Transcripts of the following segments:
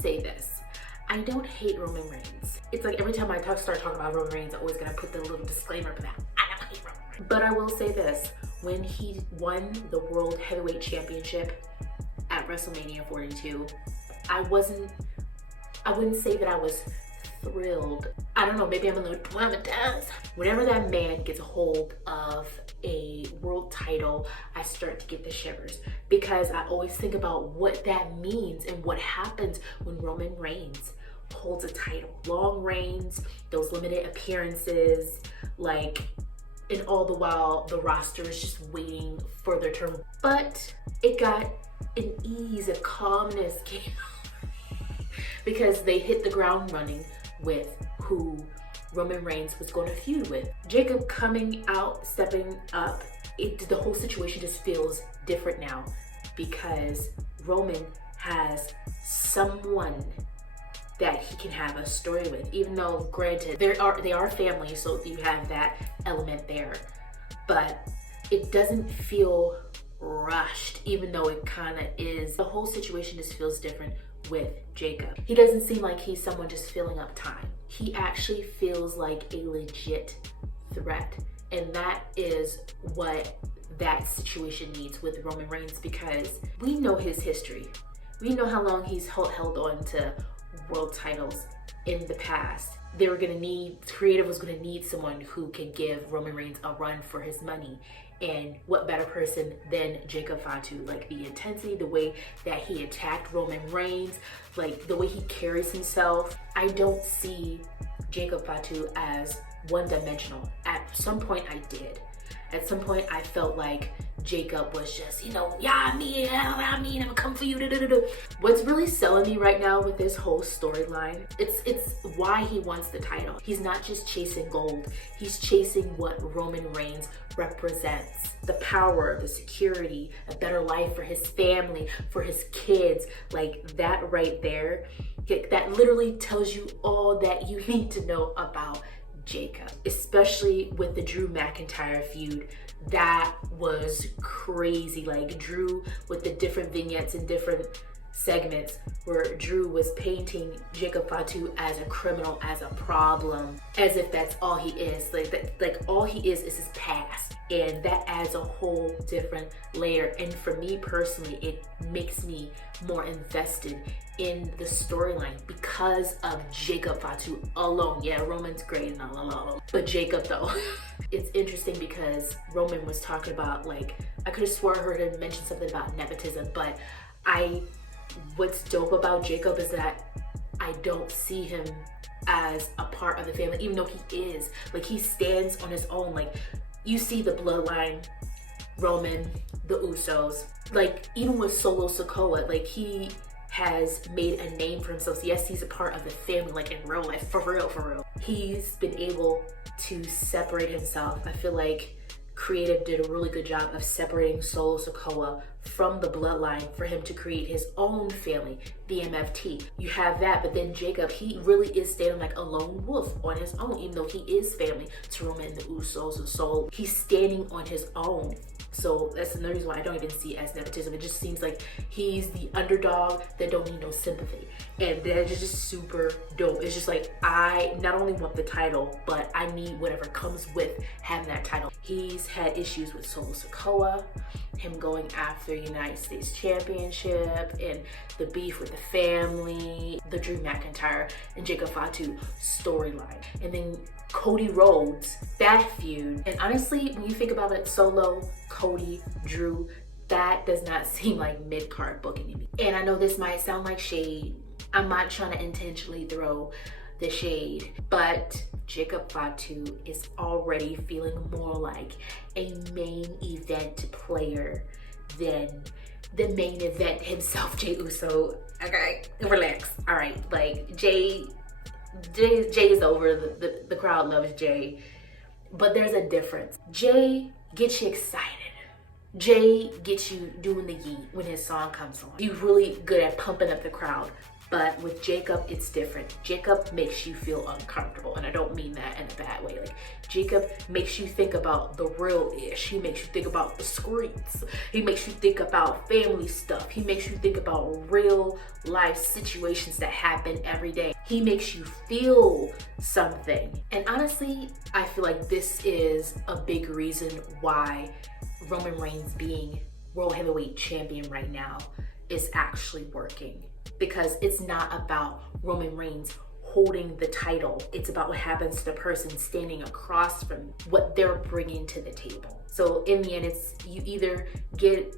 say this. I don't hate Roman Reigns. It's like every time I start talking about Roman Reigns, I'm always gonna put the little disclaimer for that. I don't hate Roman Reigns. But I will say this, when he won the World Heavyweight Championship at WrestleMania 42, I wouldn't say that I was thrilled. I don't know, maybe I'm a little traumatized. Whenever that man gets a hold of a world title, I start to get the shivers because I always think about what that means and what happens when Roman Reigns holds a title. Long reigns, those limited appearances, like, and all the while the roster is just waiting for their turn. But it got an ease, a calmness came because they hit the ground running with who Roman Reigns was going to feud with. Jacob coming out, stepping up, the whole situation just feels different now because Roman has someone that he can have a story with, even though granted they are family, so you have that element there, but it doesn't feel rushed, even though it kind of is. The whole situation just feels different with Jacob. He doesn't seem like he's someone just filling up time. He actually feels like a legit threat, and that is what that situation needs with Roman Reigns, because we know his history. We know how long he's held on to world titles in the past. Creative was gonna need someone who can give Roman Reigns a run for his money. And what better person than Jacob Fatu? Like, the intensity, the way that he attacked Roman Reigns, like the way he carries himself. I don't see Jacob Fatu as one-dimensional. At some point I did. At some point I felt like Jacob was just, I'm gonna come for you. What's really selling me right now with this whole storyline, it's why he wants the title. He's not just chasing gold, he's chasing what Roman Reigns represents. The power, the security, a better life for his family, for his kids. Like, that right there, that literally tells you all that you need to know about Jacob, especially with the Drew McIntyre feud. That was crazy. Like, Drew with the different vignettes and different segments where Drew was painting Jacob Fatu as a criminal, as a problem, as if that's all he is. Like all he is his past, and that adds a whole different layer. And for me personally, it makes me more invested in the storyline because of Jacob Fatu alone. Yeah, Roman's great and all, but Jacob though. It's interesting because Roman was talking about, like, I could have swore I heard him mention something about nepotism, but what's dope about Jacob is that I don't see him as a part of the family, even though he is. Like, he stands on his own. Like, you see the bloodline, Roman, the Usos, like, even with Solo Sikoa, like, he has made a name for himself. So yes, he's a part of the family, like, in real life, for real. He's been able to separate himself. I feel like Creative did a really good job of separating Solo Sikoa from the bloodline for him to create his own family, the MFT. You have that, but then Jacob, he really is standing like a lone wolf on his own, even though he is family to Roman and the Usos. So he's standing on his own. So that's another reason why I don't even see it as nepotism. It just seems like he's the underdog that don't need no sympathy. And that is just super dope. It's just like, I not only want the title, but I need whatever comes with having that title. He's had issues with Solo Sikoa, him going after United States Championship, and the beef with the family, the Drew McIntyre and Jacob Fatu storyline. And then Cody Rhodes, that feud. And honestly, when you think about it, Solo, Cody, Drew, that does not seem like mid-card booking to me. And I know this might sound like shade. I'm not trying to intentionally throw the shade, but Jacob Fatu is already feeling more like a main event player than the main event himself, Jey Uso. Okay, relax. All right, like Jay is over. The crowd loves Jay, but there's a difference. Jay gets you excited. Jay gets you doing the yeet when his song comes on. He's really good at pumping up the crowd. But with Jacob, it's different. Jacob makes you feel uncomfortable, and I don't mean that in a bad way. Like, Jacob makes you think about the real ish. He makes you think about the streets. He makes you think about family stuff. He makes you think about real life situations that happen every day. He makes you feel something. And honestly, I feel like this is a big reason why Roman Reigns being World Heavyweight Champion right now is actually working. Because it's not about Roman Reigns holding the title. It's about what happens to the person standing across from what they're bringing to the table. So in the end, it's you either get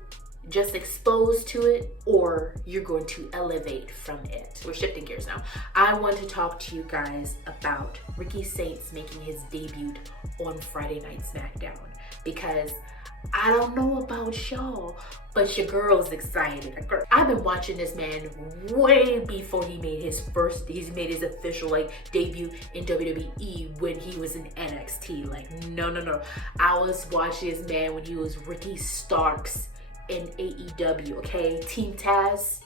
just exposed to it or you're going to elevate from it. We're shifting gears now. I want to talk to you guys about Ricky Saints making his debut on Friday Night SmackDown, because I don't know about y'all, but your girl's excited. I've been watching this man way before he made his official debut in WWE when he was in NXT. No. I was watching this man when he was Ricky Starks in AEW, okay? Team Taz,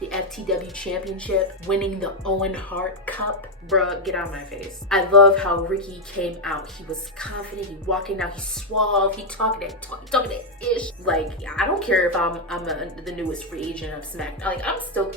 the FTW Championship, winning the Owen Hart Cup. Bruh, get out of my face. I love how Ricky came out. He was confident, he walking out, he's suave, he talking that ish. Like, I don't care if I'm the newest free agent of SmackDown. Like, I'm still,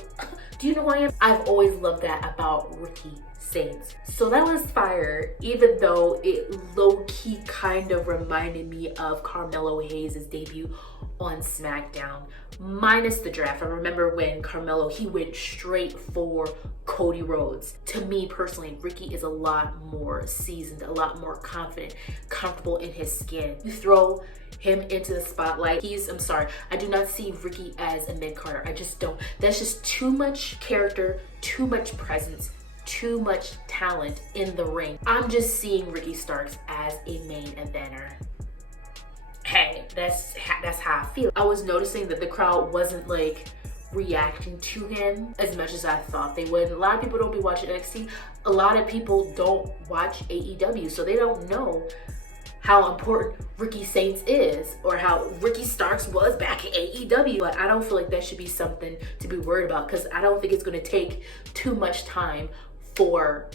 do you know who I am? I've always loved that about Ricky Saints. So that was fire, even though it low-key kind of reminded me of Carmelo Hayes' debut on SmackDown, minus the draft. I remember when Carmelo, he went straight for Cody Rhodes. To me personally, Ricky is a lot more seasoned, a lot more confident, comfortable in his skin. You throw him into the spotlight, I'm sorry, I do not see Ricky as a mid-carder. I just don't. That's just too much character, too much presence, too much talent in the ring. I'm just seeing Ricky Starks as a main eventer. Hey, that's how I feel. I was noticing that the crowd wasn't reacting to him as much as I thought they would. A lot of people don't be watching NXT. A lot of people don't watch AEW, so they don't know how important Ricky Saints is or how Ricky Starks was back in AEW. But I don't feel like that should be something to be worried about, because I don't think it's going to take too much time for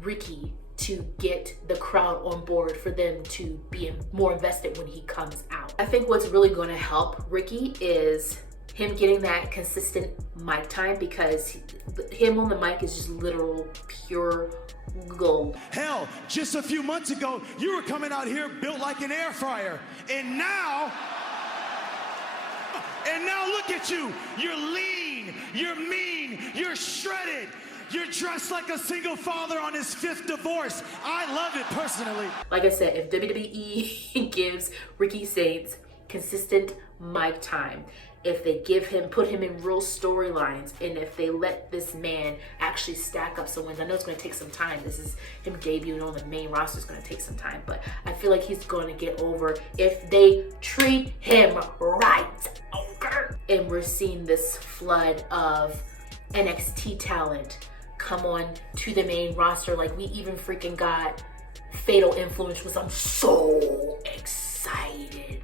Ricky to get the crowd on board, for them to be more invested when he comes out. I think what's really going to help Ricky is him getting that consistent mic time, because him on the mic is just literal pure gold. Hell, just a few months ago, you were coming out here built like an air fryer. And now look at you. You're lean, you're mean, you're shredded. You're dressed like a single father on his 5th divorce. I love it personally. Like I said, if WWE gives Ricky Saints consistent mic time, if they put him in real storylines, and if they let this man actually stack up some wins, I know it's going to take some time. This is him debuting on the main roster. It's going to take some time, but I feel like he's going to get over if they treat him right. Okay? And we're seeing this flood of NXT talent come on to the main roster. Like, we even freaking got Fatal Influence, which I'm so excited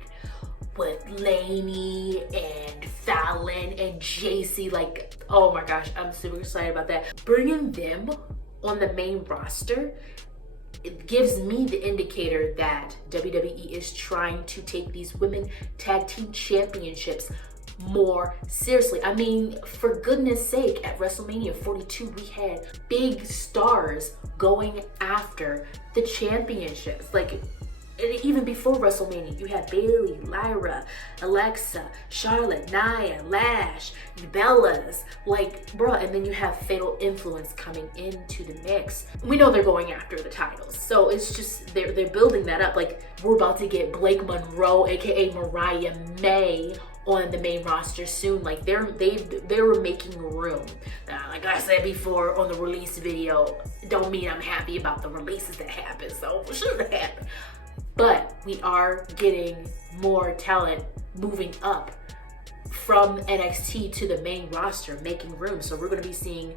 with Lainey and Fallon and JC. Like, oh my gosh, I'm super excited about that. Bringing them on the main roster, it gives me the indicator that WWE is trying to take these women tag team championships more seriously. I mean, for goodness sake, at WrestleMania 42, we had big stars going after the championships. Like, and even before WrestleMania, you had Bayley, Lyra, Alexa, Charlotte, Nia, Lash, Bellas, bruh, and then you have Fatal Influence coming into the mix. We know they're going after the titles, so it's just they're building that up. Like, we're about to get Blake Monroe, aka Mariah May, on the main roster soon. Like, they were making room. Like I said before on the release video, don't mean I'm happy about the releases that happen, so for sure that happened. But we are getting more talent moving up from NXT to the main roster, making room. So we're going to be seeing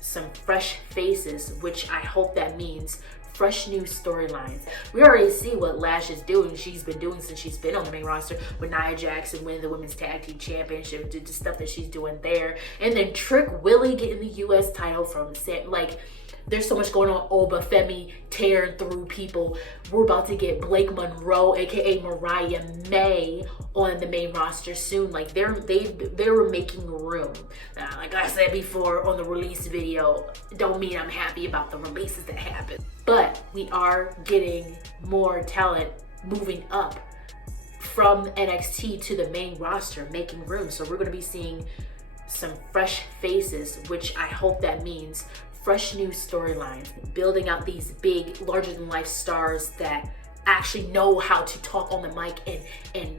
some fresh faces, which I hope that means fresh new storylines. We already see what Lash is doing. She's been doing since she's been on the main roster, with Nia Jackson winning the Women's Tag Team Championship, the stuff that she's doing there. And then Trick Willie getting the US title from Sam. Like, there's so much going on. Oba Femi tearing through people. We're about to get Blake Monroe, aka Mariah May, on the main roster soon. Like, they were making room. Like I said before on the release video, don't mean I'm happy about the releases that happen, but we are getting more talent moving up from NXT to the main roster, making room. So we're going to be seeing some fresh faces, which I hope that means fresh new storylines, building out these big, larger than life stars that actually know how to talk on the mic and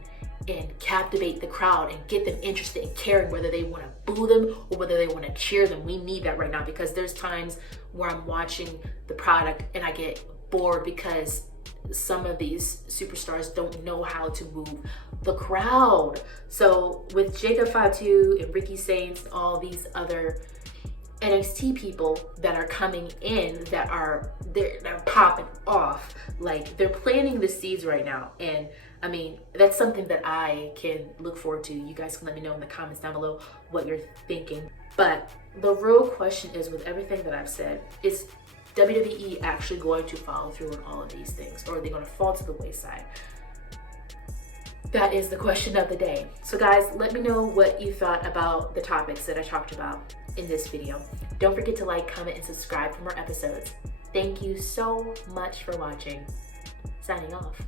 captivate the crowd and get them interested and caring whether they want to boo them or whether they want to cheer them. We need that right now, because there's times where I'm watching the product and I get bored because some of these superstars don't know how to move the crowd. So with Jacob Fatu and Ricky Saints, all these other NXT people that are coming in that are they're popping off, like they're planting the seeds right now. And I mean, that's something that I can look forward to. You guys can let me know in the comments down below what you're thinking. But the real question is, with everything that I've said, is WWE actually going to follow through on all of these things, or are they going to fall to the wayside? That is the question of the day. So guys, let me know what you thought about the topics that I talked about in this video. Don't forget to like, comment, and subscribe for more episodes. Thank you so much for watching. Signing off.